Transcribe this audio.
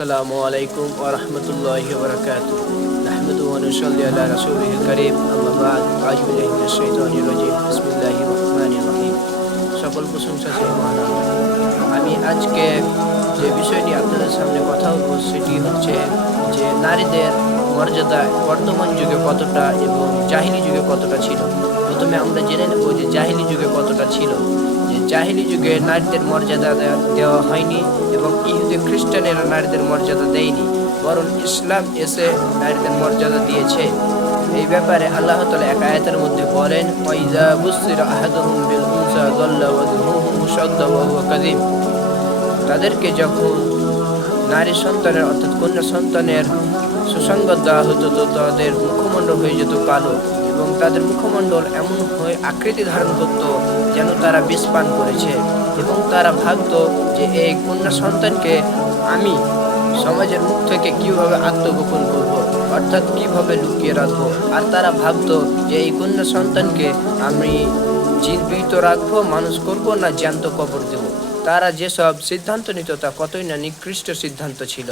আসসালামু আলাইকুম ওয়া রাহমাতুল্লাহি ওয়া বারাকাতুহু। নাহমাদুহু ওয়া নুসাল্লি আলা রাসূলিহিল কারীম। আম্মা বা'দ। আউযু বিল্লাহি মিনাশ শাইতানির রাজীম। বিসমিল্লাহির রহমানির রহিম। সকল প্রশংসা সেই মহান আল্লাহর। আমি আজকে যে বিষয় নিয়ে আপনাদের সামনে কথা বলবো সেটি হচ্ছে যে নারীদের মর্যাদা বর্তমান যুগে কতটা এবং জাহিলি যুগে কতটা ছিল। প্রথমে আমরা জেনে নেব যে জাহিলি যুগে কতটা ছিল। যে জাহিলি যুগে নারীদের মর্যাদা দেওয়া হয়নি এবং ইহুদি খ্রিস্টানেরা নারীদের মর্যাদা দেয়নি, বরং ইসলাম এসে নারীদের মর্যাদা দিয়েছে। এই ব্যাপারে আল্লাহ তাআলা এক আয়াতের মধ্যে বলেন, ওয়াইযা বুসিরা আহাদুহুম বিল উনসা যাল্লা ওয়াজহুহু মুসাদ্দা ওয়া হুয়া কাযীম। তাদেরকে যখন নারী সন্তানের অর্থাৎ কন্যা সন্তানের সুসংবাদ দেওয়া হতো তো তাদের মুখমণ্ডল হয়ে যেত কালো এবং তাদের মুখমণ্ডল এমন হয়ে আকৃতি ধারণ করত যেন তারা বিষ পান করেছে এবং তারা ভাবত যে এই কন্যা সন্তানকে আমি সমাজের মুখ থেকে কিভাবে আত্মগোপন করব, অর্থাৎ কিভাবে লুকিয়ে রাখবো। আর তারা ভাবত যে এই কন্যা সন্তানকে আমি জীবিত রাখবো, মানুষ করব না জ্যান্ত কবর দেব। তারা যেসব সিদ্ধান্ত নিত তা কতই না নিকৃষ্ট সিদ্ধান্ত ছিল।